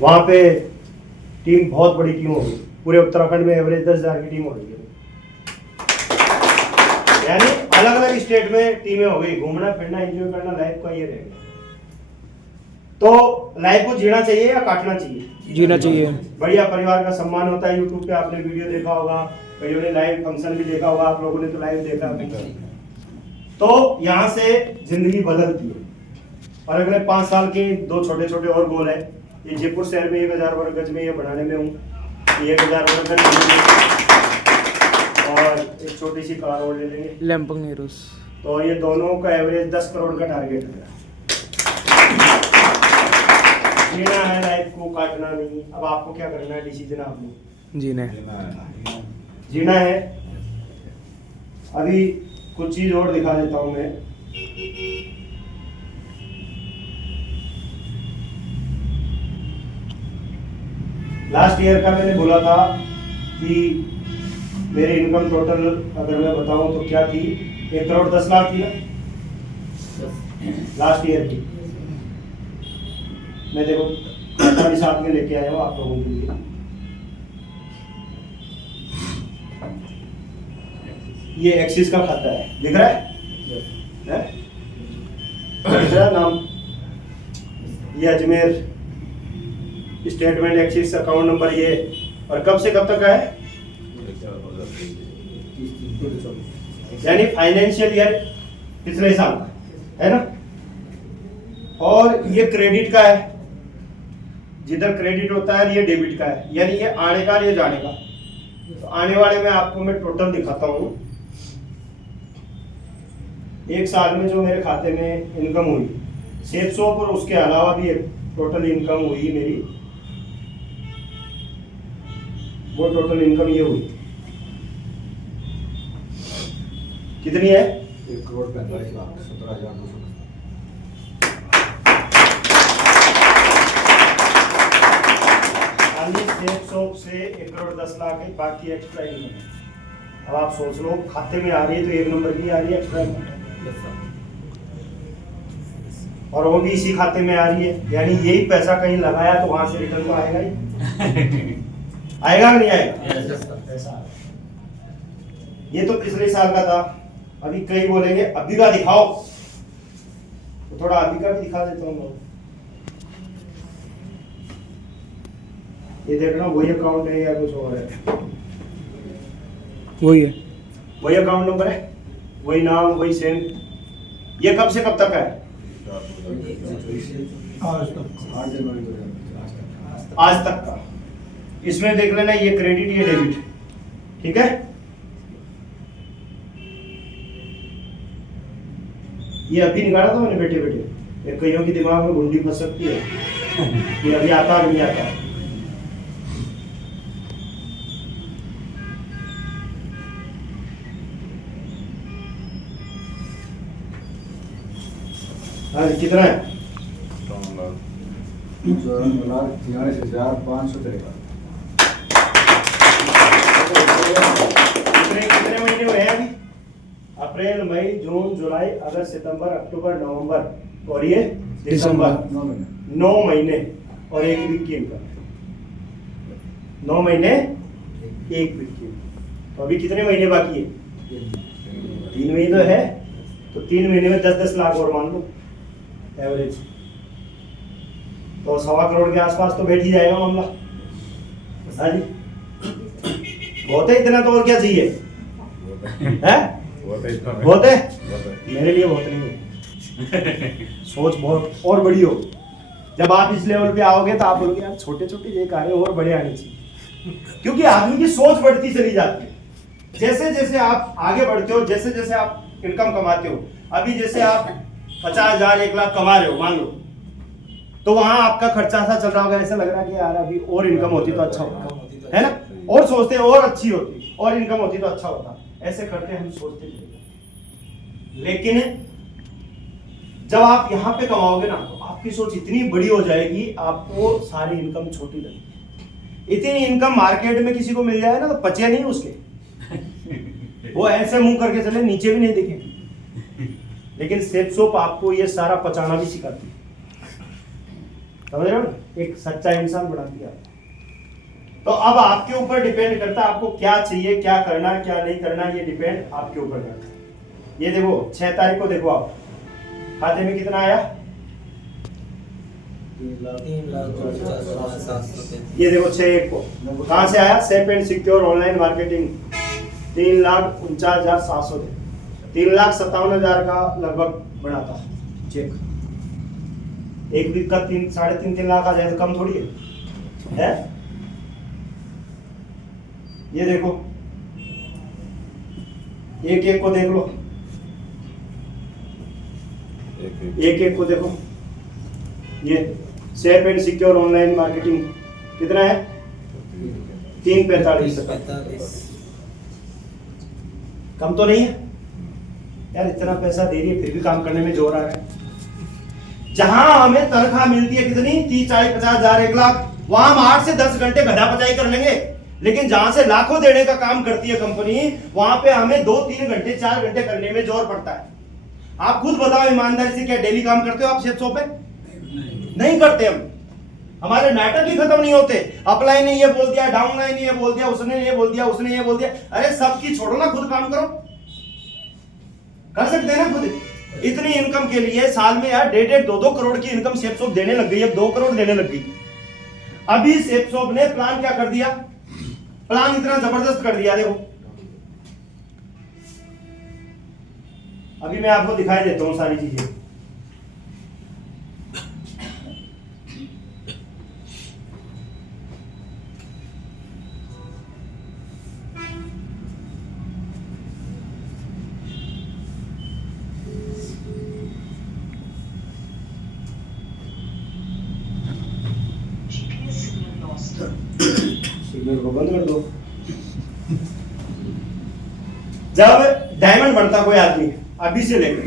वहाँ पे टीम बहुत बड़ी टीम होगी, पूरे उत्तराखंड में एवरेज 10,000 की टीम हो रही है, यानी अलग अलग स्टेट में टीमें हो गई। घूमना फिरना एंजॉय करना लाइफ का ये रहेगा। तो लाइफ को जीना चाहिए या काटना चाहिए? जीना चाहिए। बढ़िया, परिवार का सम्मान होता है। यूट्यूब पे आपने वीडियो देखा होगा, कईयों ने लाइव फंक्शन भी देखा होगा, आप लोगों ने तो लाइव देखा होगा। तो यहाँ से जिंदगी बदलती है। और अगले 5 साल के 2 छोटे छोटे और गोल है। ये जयपुर शहर में 1000 वर्ग गज में ये बनाने में हूँ, 1000 वर्ग गज और एक छोटी सी कार और ले लेंगे, लैंपंग नीरोस। तो ये दोनों का एवरेज 10 करोड़ का टारगेट है। जीना है लाइफ को, काटना नहीं। अब आपको क्या करना है, डिसीजन आप लो। जीना है। अभी कुछ चीज और दिखा देता हूं मैं। लास्ट ईयर का मैंने बोला था कि मेरी इनकम टोटल अगर मैं बताऊं तो क्या थी, 1 करोड़ 10 लाख थी ना लास्ट ईयर की। मैं देखो खाता भी साथ में लेके आया हूँ आप लोगों के लिए। ये एक्सिस का खाता है, दिख रहा है? दिख रहा है नाम? ये Ajmer statement axis account number ये, और कब से कब तक का है? यानी फाइनेंशियल ईयर पिछले साल का है ना। और ये क्रेडिट का है, जिधर क्रेडिट होता है ये डेबिट का है, यानी ये आने का ये जाने का। तो आने वाले में आपको मैं टोटल दिखाता हूँ। 1 साल में जो मेरे खाते में इनकम हुई 700 पर, उसके अलावा भी एक टोटल इनकम हुई मेरी, वो टोटल इनकम ये हुई कितनी है? 1 करोड़ 45 लाख 17,200। से 1 करोड़ 10 लाख है, बाकी एक्स्ट्रा इनकम। अब आप सोच लो, खाते में आ रही है तो 1 नंबर की आ रही है एक्स्ट्रा इनकम, और वो भी इसी खाते में आ रही है। यानी यही पैसा कहीं लगाया तो वहां से रिटर्न तो आएगा ही आएगा कि नहीं आएगा? पैसा ये तो पिछले साल का था। अभी कई बोलेंगे अभी का दिखाओ, तो थोड़ा अभी का भी दिखा देता हूँ। ये देखना वही अकाउंट है या कुछ और है? वही है, वही अकाउंट नंबर है, वही नाम, वही सेंड। ये कब से कब तक है? आज तक का। इसमें देख लेना, ये क्रेडिट ये डेबिट, ठीक है। ये अभी निकाला था मैंने बैठे बैठे। एक कईयों की दिमाग में घुंडी फंस सकती है कि अभी आता नहीं आता। हाँ कितना है? 54,43,500 कितने महीने हुए हैं अभी? अप्रैल, मई, जून, जुलाई, अगस्त, सितंबर, अक्टूबर, नवंबर और ये दिसंबर। 9 महीने और 1 वीक की इनकम। 9 महीने 1 वीक की। तो अभी कितने महीने बाकी है? 3 महीने तो है। तो 3 महीने में 10-10 लाख और मान लो एवरेज, तो 1.25 करोड़ के आसपास तो बैठ ही जाएगा मामला। हाँ जी, बहुत है इतना, तो और क्या चाहिए? है बहुत है, मेरे लिए बहुत नहीं है। सोच बहुत और बड़ी हो। जब आप इस लेवल पे आओगे तो आप बोलोगे यार छोटे छोटे ये कार्य और बड़े आने चाहिए, क्योंकि आदमी की सोच बढ़ती चली जाती है। जैसे जैसे आप आगे बढ़ते हो, जैसे जैसे आप इनकम कमाते हो, अभी जैसे आप 50,000 1 लाख कमा रहे हो मान लो, तो वहां आपका खर्चा ऐसा चल रहा होगा, ऐसा लग रहा है कि यार अभी और इनकम होती तो अच्छा होता, है ना। और सोचते और अच्छी होती, और इनकम होती तो अच्छा होता, ऐसे करते हम सोचते थे। लेकिन जब आप यहाँ पे कमाओगे ना, तो आपकी सोच इतनी बड़ी हो जाएगी, आपको सारी इनकम छोटी लगेगी। इतनी इनकम मार्केट में किसी को मिल जाए ना तो पचे नहीं उसके, वो ऐसे मुंह करके चले, नीचे भी नहीं दिखे। लेकिन सेफ सोप आपको ये सारा पचाना भी सिखाती है। समझ रहे हो ना? एक सच्चा इंसान बनाती है आपको। तो अब आपके ऊपर डिपेंड करता है आपको क्या चाहिए, क्या करना है, क्या नहीं करना, ये डिपेंड आपके ऊपर करता है। ये देखो 6 तारीख को देखो आप खाते में कितना आया, 3,49,733। ये देखो 6/1 को कहां से आया, safe and secure online marketing 3,49,700 थे, 3,57,000 का लगभग बना था चेक। एक वीक का 3-3.5 लाख आ जाए तो कम थोड़ी है? ये देखो एक को देख लो, एक को देखो, ये safe and secure online marketing कितना है, 3,45। कम तो नहीं है यार, इतना पैसा दे रही है फिर भी काम करने में जोर आ रहा है। जहां हमें तनख्वाह मिलती है कितनी, 30-40-50,000 1 लाख, वहां हम 8 से 10 घंटे गधा पचाई कर लेंगे। लेकिन जहां से लाखों देने का काम करती है कंपनी, वहां पे हमें 2-3 घंटे 4 घंटे करने में जोर पड़ता है। आप खुद बताओ ईमानदारी से, क्या डेली काम करते हो आप शेफ शॉप पे? नहीं करते हम। हमारे नाटक ही खत्म नहीं होते। अपलाइन ने ये बोल दिया, डाउनलाइन ने ये बोल दिया, उसने ये बोल दिया, उसने ये बोल दिया। अरे सबकी छोड़ो ना, खुद काम करो। कर सकते हैं ना खुद। इतनी इनकम के लिए साल में यार 1.5-2 करोड़ की इनकम शेफ शॉप देने लग गई, अब 2 करोड़ देने लग गई। अभी शेफ शॉप ने प्लान क्या कर दिया, प्लान इतना जबरदस्त कर दिया, देखो अभी मैं आपको दिखाई देता हूं सारी चीजें। सिग्नल को बंद कर दो। जब डायमंड बढ़ता कोई आदमी अभी से लेकर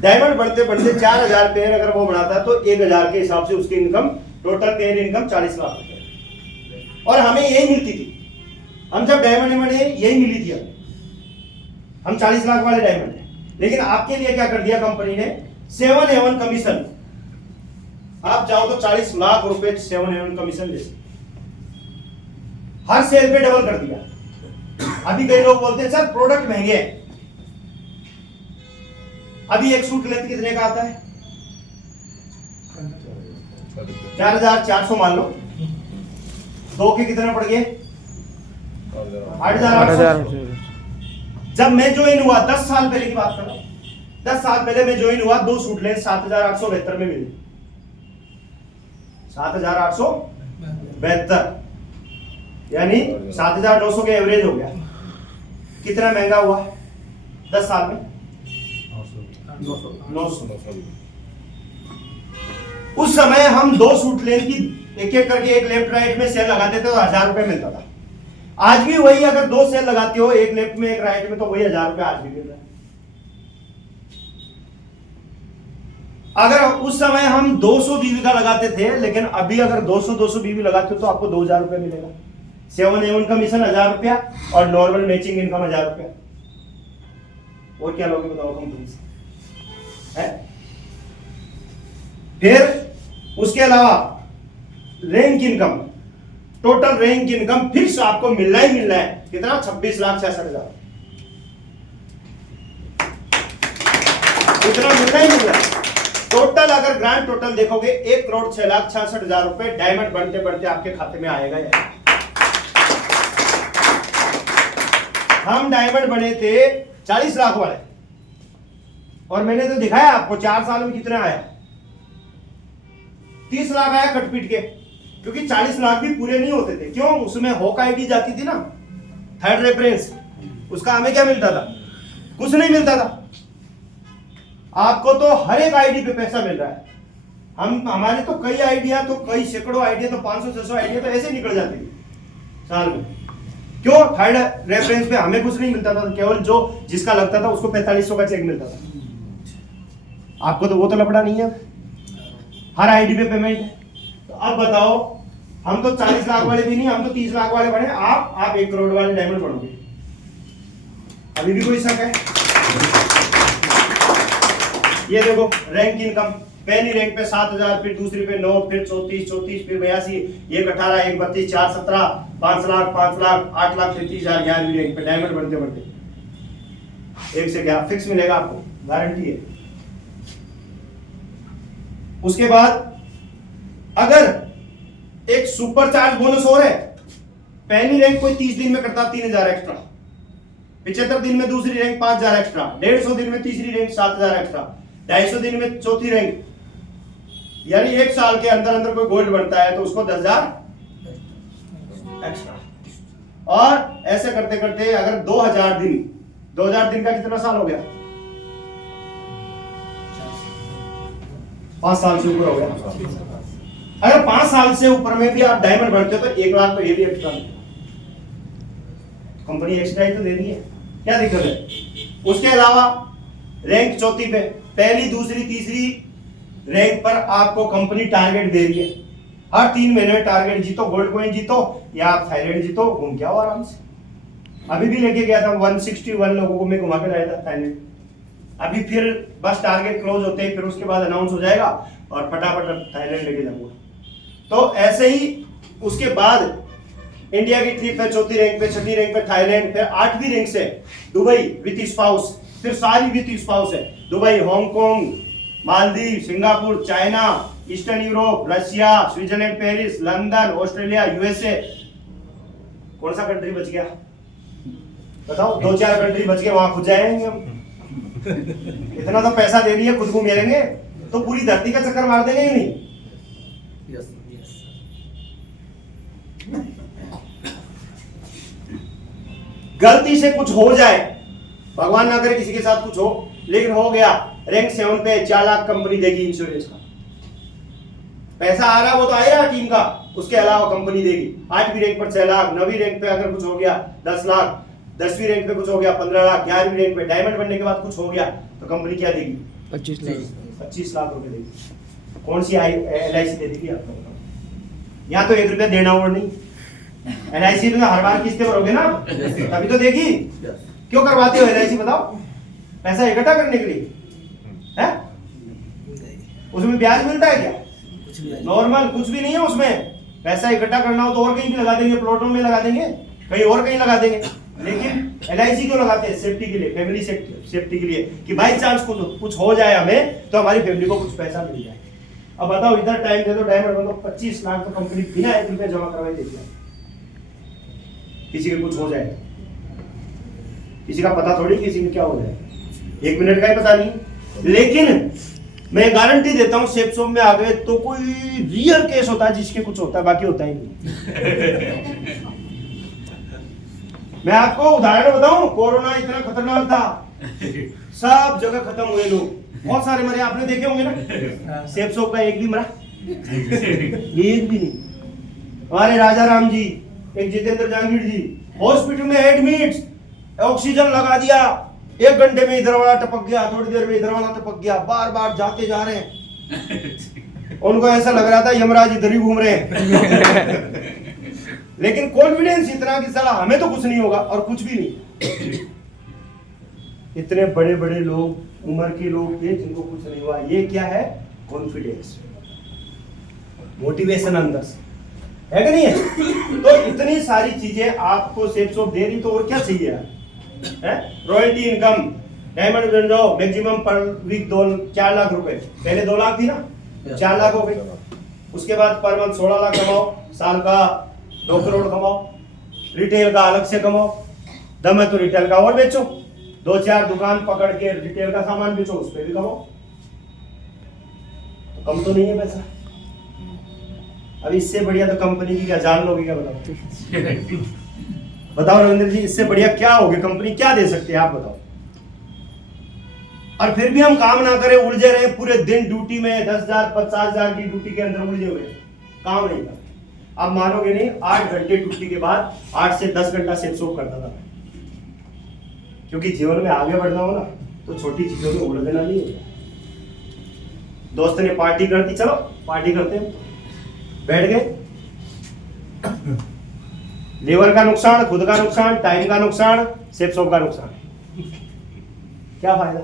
डायमंड बढ़ते बढ़ते 4,000 पेयर अगर वो बढ़ाता तो 1,000 के हिसाब से उसकी income, total pair income 40 lakh रुपए, और हमें यही मिलती थी। हम जब डायमंड बने यही मिली थी, हम 40 लाख वाले डायमंड है। लेकिन आपके लिए क्या कर दिया कंपनी ने, 7A1 कमीशन। आप चाहो तो 40 लाख रुपए 7A1 कमीशन ले सकते, हर सेल पे डबल कर दिया। अभी कई लोग बोलते हैं सर प्रोडक्ट महंगे हैं। अभी एक सूट लेते कितने का आता है, 4,400 मान लो, 2 के कितने पड़ गए, 8,800। जब मैं ज्वाइन हुआ 10 साल पहले की बात कर रहा हूं, 10 साल पहले मैं ज्वाइन हुआ, 2 सूट ले 7,872 में मिले, 7,872, यानी 7,900 के एवरेज हो गया। कितना महंगा हुआ 10 साल में, 900। उस समय हम 2 सूट लेन की एक एक करके, एक लेफ्ट राइट में सेल लगाते थे तो 1,000 रुपए मिलता था। आज भी वही, अगर 2 सेल लगाते हो, एक लेफ्ट में एक राइट में, तो वही 1,000 रुपए आज भी मिल रहा है। अगर उस समय हम 200 बीवी का लगाते थे, लेकिन अभी अगर 200 बीवी लगाते हो तो आपको 2,000 रुपए मिलेगा। 7A1 कमीशन 1,000 रुपया और नॉर्मल मैचिंग इनकम 1,000 रुपया। और क्या लोगे बताओ कंपनी से, है? फिर उसके अलावा rank income, total rank income fix आपको मिलना ही मिलना है। कितना, 26,66,000, इतना मिलना ही मिलना है। टोटल अगर ग्रांड टोटल देखोगे 1,06,66,000 रुपए डायमंड बनते बनते आपके खाते में आएगा। हम डायमंड बने थे 40 लाख वाले, और मैंने तो दिखाया आपको 4 साल में कितना आया, 30 लाख आया कटपीट के, क्योंकि 40 लाख भी पूरे नहीं होते थे। क्यों, उसमें हॉक आईडी जाती थी ना, थर्ड रेफरेंस, उसका हमें क्या मिलता था, कुछ नहीं मिलता था। आपको तो हर एक आईडी पे पैसा मिल रहा है। हमारे तो कई आइडिया, तो कई सैकड़ों आइडिया, तो 500-600 आइडिया तो ऐसे निकल जाती थी साल में। क्यों, थर्ड रेफरेंस पे हमें कुछ नहीं मिलता था, केवल जो जिसका लगता था उसको 4500 का चेक मिलता था। आपको तो वो तो लफड़ा नहीं है, हर आईडी पे पेमेंट है। तो अब बताओ, हम तो 40 लाख वाले भी नहीं, हम तो 30 लाख वाले बने, आप 1 करोड़ वाले डायमंड बनोगे। अभी भी कोई शक है? ये देखो रैंक इनकम पहली रैंक पे 7,000, फिर दूसरी पे 9, फिर 34, फिर 82, 1 18, 1 32, 4 17, 5 लाख, 8 लाख 33,000, 11वीं रैंक पे डायमंड बढ़ते बढ़ते 1 से 11 फिक्स मिलेगा आपको, गारंटी है। उसके बाद अगर एक सुपर चार्ज बोनस और है, पहली रैंक कोई 30 दिन में करता 3,000 एक्स्ट्रा, 75 दिन में दूसरी रैंक 5,000 एक्स्ट्रा, 150 दिन में तीसरी रैंक 7,000 एक्स्ट्रा, 250 दिन में चौथी रैंक, यानी 1 साल के अंदर अंदर कोई गोल्ड बनता है तो उसको 10,000 एक्स्ट्रा। और ऐसे करते करते अगर 2000 दिन का कितना साल हो गया, 5 साल से ऊपर हो गया। अगर 5 साल से ऊपर में भी आप डायमंड बढ़ते हो तो 1 लाख तो ये भी एक्स्ट्रा, कंपनी एक्स्ट्रा ही तो दे रही है, क्या दिक्कत है। उसके अलावा रैंक चौथी पे, पहली दूसरी तीसरी रैंक पर आपको कंपनी टारगेट दे रही है, हर 3 महीने में टारगेट जीतो, गोल्ड कॉइन जीतो या आप थाईलैंड जीतो, घूम के आओ आराम से। अभी भी लेके गया था 161 लोगों को मैं घुमा के लाया था थाईलैंड। अभी फिर बस टारगेट क्लोज होते ही फिर उसके बाद अनाउंस हो जाएगा और फटाफट थाईलैंड लेके जाऊंगा। तो ऐसे ही उसके बाद इंडिया की ट्रिप है, चौथी रैंक पे, छठी रैंक पे थाईलैंड, फिर 8वीं रैंक से दुबई विथ स्पाउस, फिर सारी विथ स्पाउस है, Dubai, Hong Kong, Maldives, Singapore, China, eastern Europe, Russia, Switzerland, Paris, London, Australia, USA. कौन सा कंट्री बच गया बताओ? 2-4 कंट्री बच गए, वहां खुद जाएंगे हम। इतना तो पैसा दे रही है, खुद को मिलेंगे तो पूरी धरती का चक्कर मार देंगे ही नहीं। गलती से कुछ हो जाए, भगवान ना करे किसी के साथ कुछ हो, लेकिन हो गया, रैंक 7 पे 4 लाख कंपनी देगी इंश्योरेंस का पैसा आ रहा, वो तो आएगा टीम का, उसके अलावा कंपनी देगी। 8वीं रैंक पर 6 लाख, 9वीं रैंक पे अगर कुछ हो गया 10 लाख, 10वीं रैंक पे कुछ हो गया 15 लाख, 11वीं रैंक पे डायमंड बनने के बाद कुछ हो गया तो कंपनी क्या देगी? 25 लाख रुपए देगी। कौन सी LIC दे देगी आपको? यहाँ तो 1 रुपया देना और नहीं, LIC में हर बार किस्तें भरोगे ना तभी तो देगी। क्यों करवाते हो LIC बताओ? पैसा इकट्ठा करने के लिए है? उसमें ब्याज मिलता है क्या? नॉर्मल कुछ भी नहीं है उसमें। पैसा इकट्ठा करना हो तो और कहीं भी लगा देंगे, प्लॉटों में लगा देंगे, कहीं और कहीं लगा देंगे, लेकिन LIC क्यों लगाते हैं? सेफ्टी के लिए, फैमिली सेफ्टी के लिए, कि बाई चांस कुछ हो जाए हमें तो हमारी फैमिली को कुछ पैसा मिल जाए। अब बताओ, इधर टाइम दे दो, डायमंड बनो, 25 लाख तो कंपनी बिना 1 रुपया जमा करवाई देती है। किसी के कुछ हो जाए, किसी का पता थोड़ी किसी में क्या हो जाए, 1 मिनट का ही पता नहीं। लेकिन मैं गारंटी देता हूं सेफ शॉप में आ गए तो कोई रियल केस होता है जिसके कुछ होता है, बाकी होता ही नहीं। मैं आपको उदाहरण बताऊं, कोरोना इतना खतरनाक था, सब जगह खत्म हुए लोग, बहुत सारे मरे, आपने देखे होंगे ना। सेफ शॉप का एक भी मरा? एक भी नहीं। हमारे राजा राम जी, एक जितेंद्र जहांगीर जी हॉस्पिटल में एडमिट, ऑक्सीजन लगा दिया, 1 घंटे में इधर वाला टपक गया, थोड़ी देर में इधर वाला टपक गया, बार बार जाते जा रहे हैं। उनको ऐसा लग रहा था यमराज इधर ही घूम रहे हैं। लेकिन कॉन्फिडेंस इतना कि साला हमें तो कुछ नहीं होगा, और कुछ भी नहीं। इतने बड़े बड़े लोग, उम्र के लोग थे जिनको कुछ नहीं हुआ। ये क्या है? कॉन्फिडेंस, मोटिवेशन अंदर से है कि नहीं है? तो इतनी सारी चीजें आपको सेफ शॉप दे रही, तो और क्या चाहिए यार? रॉयल्टी इनकम, डायमंड बन जाओ, मैक्सिमम पर वीक 4 लाख रुपए, पहले 2 लाख थी ना, 4 लाख हो गई। उसके बाद पर मंथ 16 लाख कमाओ, साल का 2 करोड़ कमाओ, रिटेल का अलग से कमाओ, दम है तो रिटेल का और बेचो, 2-4 दुकान पकड़ के रिटेल का सामान बेचो, उस पर भी कमाओ, तो कम तो नहीं है पैसा। अब इससे बढ़िया तो कंपनी की क्या जान लोगे क्या? बताओ बताओ रविंद्र जी, इससे बढ़िया क्या होगी? कंपनी क्या दे सकती है आप बताओ? और फिर भी हम काम ना करें, उलझे रहे पूरे दिन ड्यूटी में, 10,000 50,000 की ड्यूटी के अंदर उलझे हुए, काम नहीं करते। आप मानोगे नहीं, 8 घंटे ड्यूटी के बाद 8 से 10 घंटा सेफ शॉप करता था। क्योंकि जीवन में आगे बढ़ना हो ना तो छोटी चीजों में उलझना नहीं है। दोस्त ने पार्टी कर दी, चलो पार्टी करते हैं, बैठ गए, लेबर का नुकसान, खुद का नुकसान, टाइम का नुकसान, सेफ शॉप का नुकसान, क्या फायदा?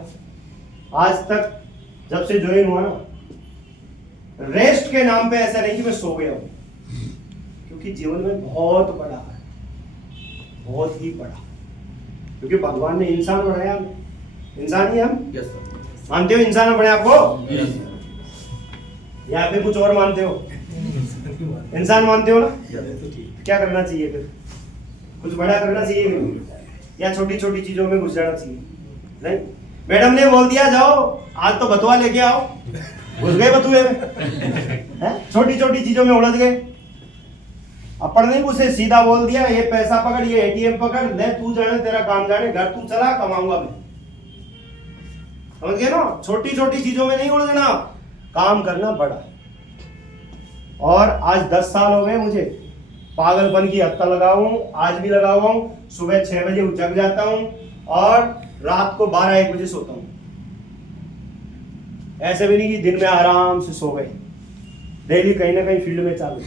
आज तक जब से ज्वाइन हुआ ना, रेस्ट के नाम पे ऐसा नहीं कि मैं सो गया हूं, क्योंकि जीवन में बहुत बड़ा है, बहुत ही बड़ा, क्योंकि भगवान ने इंसान बनाया, इंसान ही हम मानते हो, इंसान ने बनाया आपको, या फिर कुछ और मानते हो? इंसान मानते हो ना? क्या करना चाहिए फिर? कुछ बड़ा करना चाहिए कि या छोटी छोटी चीजों में घुस जाना चाहिए? नहीं, मैडम ने बोल दिया जाओ आज तो बतुआ लेके आओ, घुस गए बतुए में, छोटी छोटी चीजों में उलझ गए। अपन ने उसे सीधा बोल दिया ये पैसा पकड़, ये एटीएम पकड़, ले तू जाने तेरा काम जाने, घर तू चला कमाऊंगा मैं। समझ गए ना? छोटी छोटी चीजों में नहीं उलझना, काम करना बड़ा। और आज 10 साल हो गए मुझे पागलपन की हत्ता लगा हूं, आज भी लगा हुआ हूं। सुबह 6 बजे जग जाता हूं और रात को 12-1 बजे सोता हूं। ऐसे भी नहीं कि दिन में आराम से सो गए, डेली कहीं ना कहीं फील्ड में चालू।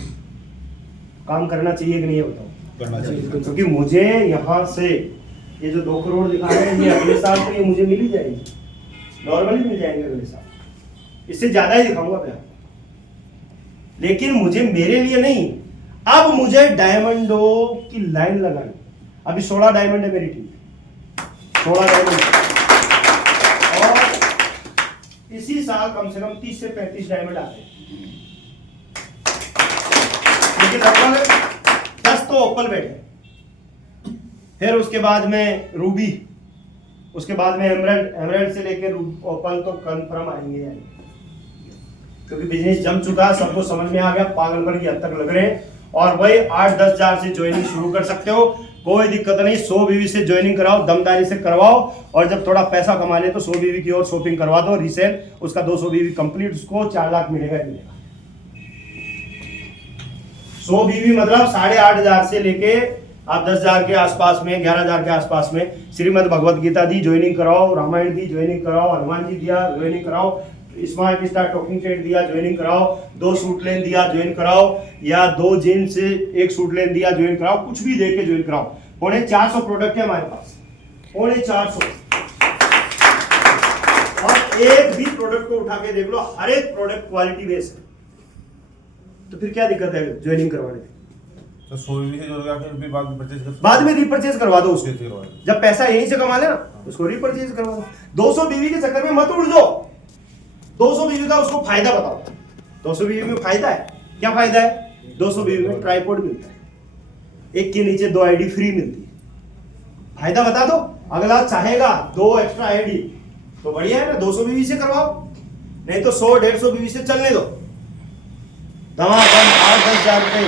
काम करना चाहिए कि नहीं बताओ? करना चाहिए। क्योंकि मुझे यहाँ से ये जो 2 करोड़ दिखा रहे हैं, ये अगले साल तो ये मुझे मिल ही जाएगी, नॉर्मली मिल जाएंगे अगले साल, इससे ज्यादा ही दिखाऊंगा मैं आपको। लेकिन मुझे, मेरे लिए नहीं, अब मुझे डायमंडों की लाइन लगानी। अभी 16 डायमंड है मेरी टीम, 16 डायमंड, और इसी साल कम से कम 30 से 35 डायमंड आते हैं। लेकिन लगभग 10 तो ओपल बैठे, फिर उसके बाद में रूबी, उसके बाद में एमराल्ड, एमराल्ड से लेकर ओपल तो कंफर्म आएंगे आएंगे, क्योंकि बिजनेस जम चुका, सबको समझ में आ गया, पागलपन की हद तक लग रहे हैं। और भाई 8-10 हजार से ज्वाइनिंग शुरू कर सकते हो, कोई दिक्कत नहीं। 100 बीवी से ज्वाइनिंग कराओ, दमदारी से करवाओ, और जब थोड़ा पैसा कमा ले तो 100 बीवी की और शॉपिंग करवा दो, रीसेल, उसका 200 बीवी कंप्लीट, उसको 4 लाख मिलेगा ही मिलेगा। 100 बीवी मतलब 8,500 से लेके आप 10,000 के आसपास में, 11,000 के आसपास में श्रीमद् भगवत गीता दी ज्वाइनिंग कराओ, रामायण दी ज्वाइनिंग कराओ, हनुमान जी दिया ज्वाइनिंग कराओ, स्मार्ट स्टार टॉकिंग ट्रेड दिया ज्वाइनिंग कराओ, 2 सूट लेन दिया ज्वाइन कराओ, या 2 जींस 1 सूट लेन दिया ज्वाइन कराओ, कुछ भी दे के ज्वाइन कराओ। 450 प्रोडक्ट है हमारे पास, 450, और एक भी प्रोडक्ट को उठा के देख लो, हर एक प्रोडक्ट क्वालिटी बेस है। तो फिर क्या दिक्कत है ज्वाइनिंग करवाने में? तो 100 बीवी से जोड़ेगा, फिर भी बाद में रिपर्चेज करवा दो उसको, जब पैसा यहीं से कमा लेना उसको रिपर्चेज करवा दो। 200 बीवी के चक्कर में मत उड़ जाओ, 200 बीवी का उसको फायदा बताओ। 200 बीवी में फायदा है, क्या फायदा है? 200 बीवी में ट्राइपॉड मिलता है, एक के नीचे 2 आईडी फ्री मिलती है। फायदा बता दो, अगला चाहेगा 2 एक्स्ट्रा आईडी तो बढ़िया है ना, 200 बीवी से करवाओ, नहीं तो 100-150 बीवी से चलने दो। दवा 8-10 हजार रुपए